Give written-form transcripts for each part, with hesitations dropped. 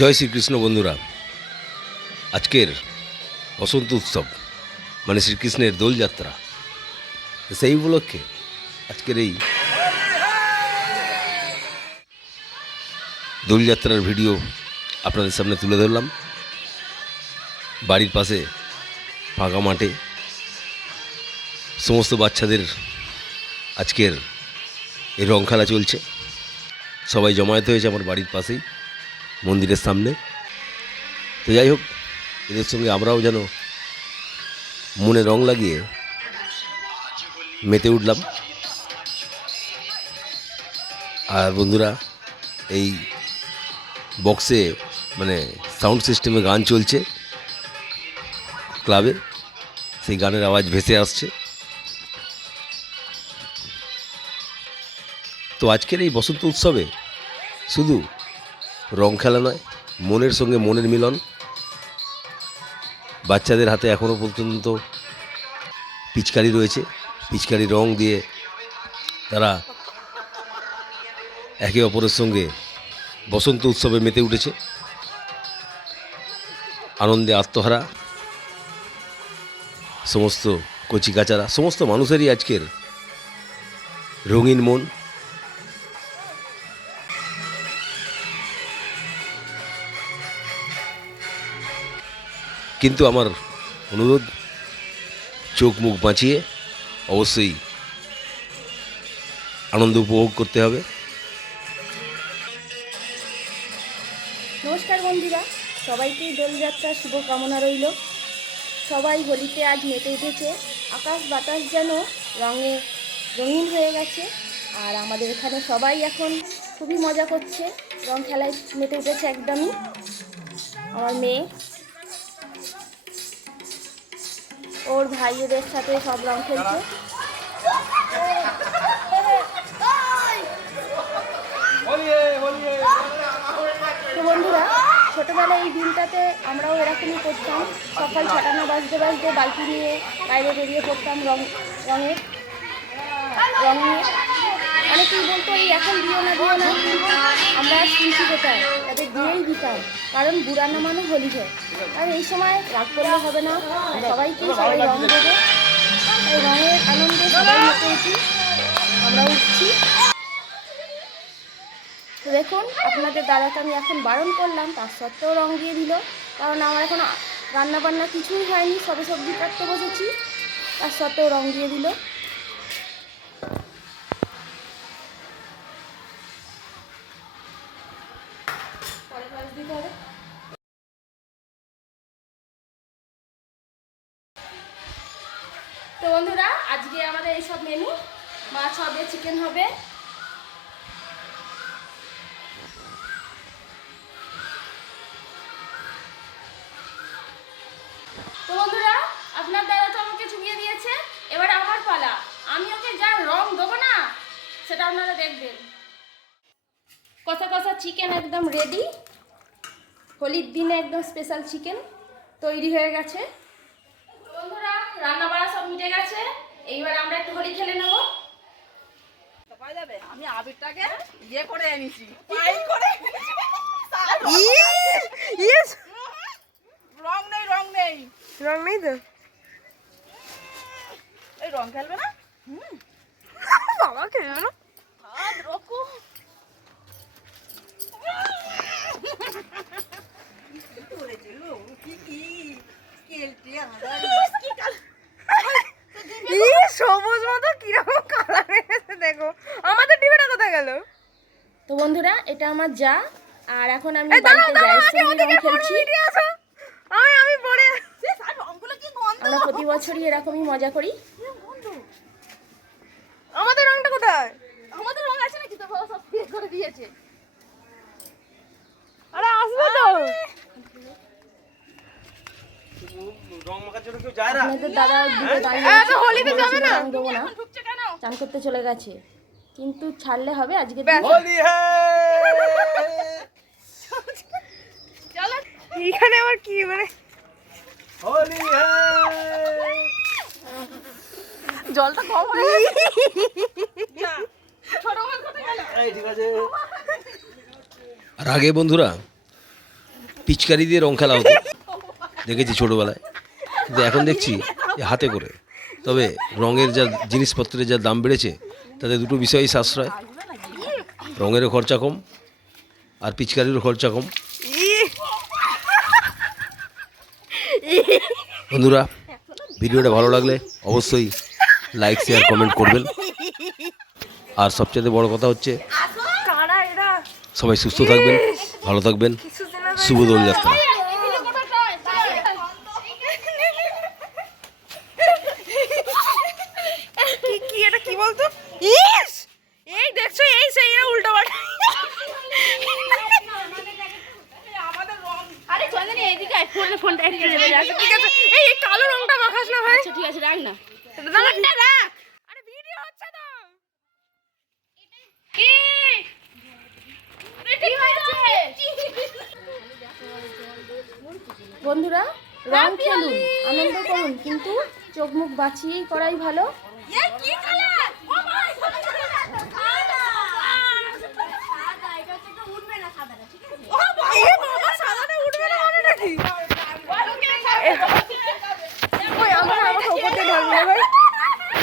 জয় শ্রীকৃষ্ণ বন্ধুরা। আজকের বসন্ত উৎসব মানে শ্রীকৃষ্ণের দোলযাত্রা, সেই উপলক্ষে আজকের এই দোলযাত্রার ভিডিও আপনাদের সামনে তুলে ধরলাম। বাড়ির পাশে ফাঁকা মাঠে সমস্ত বাচ্চাদের আজকের এই রং খেলা চলছে। সবাই জমায়েত হয়েছে আমার বাড়ির পাশেই মন্দিরের সামনে। তো যাই হোক, এদের সঙ্গে আমরাও যেন মনে রং লাগিয়ে মেতে উঠলাম। আর বন্ধুরা, এই বক্সে মানে সাউন্ড সিস্টেমে গান চলছে ক্লাবে, সেই গানের আওয়াজ ভেসে আসছে। তো আজকের এই বসন্ত উৎসবে শুধু রং খেলা নয়, মনের সঙ্গে মনের মিলন। বাচ্চাদের হাতে এখনও পর্যন্ত পিচকারি রয়েছে, পিচকারি রং দিয়ে তারা একে অপরের সঙ্গে বসন্ত উৎসবে মেতে উঠেছে। আনন্দে আত্মহারা সমস্ত কচিকাচারা, সমস্ত মানুষেরই আজকের রঙিন মন। কিন্তু আমার অনুরোধ, চোখ মুখ বাঁচিয়ে অবশ্যই আনন্দ উপভোগ করতে হবে। নমস্কার বন্ধুরা, সবাইকেই দোলযাত্রার শুভকামনা রইল। সবাই হোলিতে আজ মেতে উঠেছে, আকাশ বাতাস যেন রঙে রঙিন হয়ে গেছে। আর আমাদের এখানে সবাই এখন খুবই মজা করছে, রং খেলায় মেতে উঠেছে একদমই। আমার মেয়ে ওর ভাইদের সাথে সব রং খেলছে। তো বন্ধুরা, ছোটোবেলায় এই দিনটাতে আমরাও এরকমই করতাম। সকাল 6টা না বাজতে বাজতে বালতি নিয়ে বাইরে বেরিয়ে পড়তাম রঙে। অনেকেই বলতো এই এখন দিও না, কিন্তু আমরা শুনছি কোথায়, তাদের দিয়েই দিতাম, কারণ বুড়া নামানো হোলি হয়। আর এই সময় রাগ করলে হবে না, সবাই রঙ দেবে। এই রঙের আনন্দে সবাই মেতে উঠি, আমরা উঠছি। তো দেখুন, আপনাদের দাদাকে আমি এখন বারণ করলাম, তার সত্ত্বেও রং দিয়ে দিল। কারণ আমার এখন রান্নাবান্না কিছুই হয়নি, সবে সবজি কাটতে বসেছি, তার সত্ত্বেও রং দিয়ে দিল। তো বন্ধুরা, আজকে আমাদের এইসব মেনু, মাছ হবে, চিকেন হবে। তো বন্ধুরা, আপনার দাদা তো আমাকে চুমিয়ে দিয়েছে, এবার আমার পালা। আমি ওকে যা রং দেবো না, সেটা আপনারা দেখবেন। কষা কষা চিকেন একদম রেডি, হোলির দিনে একদম স্পেশাল চিকেন তৈরি হয়ে গেছে। বন্ধুরা, রান্না বাড়া সব মিটে গেছে, এইবার আমরা একটু হোলি খেলে নেবো। আমি আবিরটাকে ইয়ে করে এনেছি, রং নেই তো, এই রং খেলবে না, বাবা খেলবে না, হাত রকু সবুজ মতো কিরকম কালার এসেছে দেখো। আমাদের টিভিটা কোথায় গেল? তো বন্ধুরা, এটা আমার যা, আর এখন আমি বাড়িতে যাই সঙ্গে রং খেলছি। আমি পরে আমরা প্রতি বছরই এরকমই মজা করি। আমাদের রংটা কোথায়? আমাদের রং আছে নাকি? তো সব বিয়ে করে দিয়েছে। আরে আসবে তো। আপনাদের দাদা দূরে দাঁড়িয়ে আছে, হোলিতে যাবে না, রং দেবো না, চান করতে চলে গেছে, কিন্তু ছাড়লে হবে আজকে। চলো, এখানে আবার কি মানে জলটা কম হয়ে গেছে। আর আগে বন্ধুরা, পিচকারি দিয়ে রং খেলা হতো, দেখেছি ছোটোবেলায়, কিন্তু এখন দেখছি যে হাতে করে। তবে রঙের যা জিনিসপত্রের যা দাম বেড়েছে, তাতে দুটো বিষয়ই সাশ্রয়, রঙেরও খরচা কম আর পিচকারিরও খরচা কম। বন্ধুরা, ভিডিওটা ভালো লাগলে অবশ্যই লাইক শেয়ার কমেন্ট করবেন। আর সবচেয়ে বড় কথা হচ্ছে কারা এরা? সবাই সুস্থ থাকবেন, ভালো থাকবেন। শুভ দোলযাত্রা। কি এটা কি বলতো? ইস, এই দেখছো, এই সেই এরা উল্টো পাল্টা। আরে চন্দনি এদিকে আয়, ফোনটা একটু রেখে দে। ঠিক আছে, এই এই কালো রংটা মাখাস না ভাই। আচ্ছা ঠিক আছে, রাখ না। ফোনটা রাখ। আরে ভিডিও হচ্ছে তো। কি? কি হয়েছে? বন্ধুরা, রং খেলুন, আনন্দ করুন, কিন্তু চোখ মুখ বাঁচিয়েই করাই ভালো। এই কি কালার? ও ভাই, ও ভাই, এ বাবা, সাদাটা উঠবে না মানে নাকি? ওই আমাকে উপর দিয়ে ঢালবে না ভাই।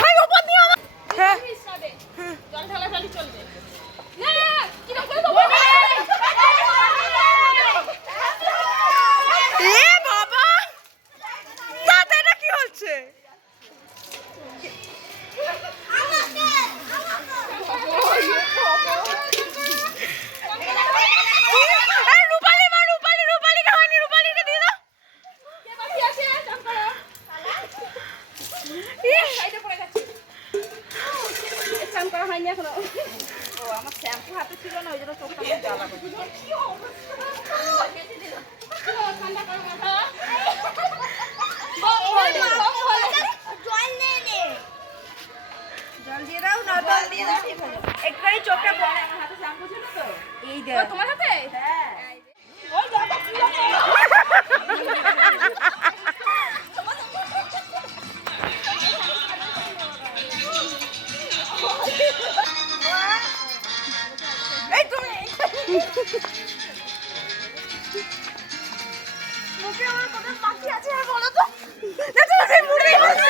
ভাই উপর দিয়ে আমার। হ্যাঁ। জল ঢালাঢালি চলবে। এ বাবা, তাতে এটা কি হচ্ছে? এই রূপালি মা, রূপালিকে হয়নি, রূপালিকে দিয়ে দাও। ইস, স্নান করা হয়নি এখনো। আমার শ্যাম্পু হাতে ছিল না, ওই জন্য চোখটা আমার জ্বালা করছে। ঠান্ডা করো মাথা। জল দিয়ে দাও না, জল দিয়ে দাও। একটুখানি চোখটা পড়ে, আমার হাতে শ্যাম্পু ছিল তো। এই দেখ। তোমার হাতে? হ্যাঁ। এই তুমি মুখে আমার কত বাকি আছে আর বলো তো? দেখো সেই মুড়ি হচ্ছে।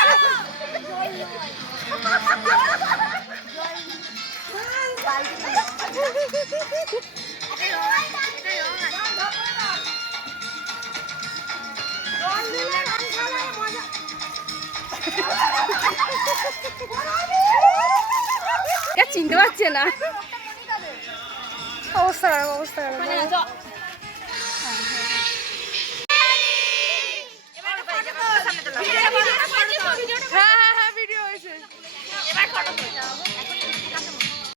চিনতে পারছে না। অবস্থা খারাপ, অবস্থা খারাপ। মানে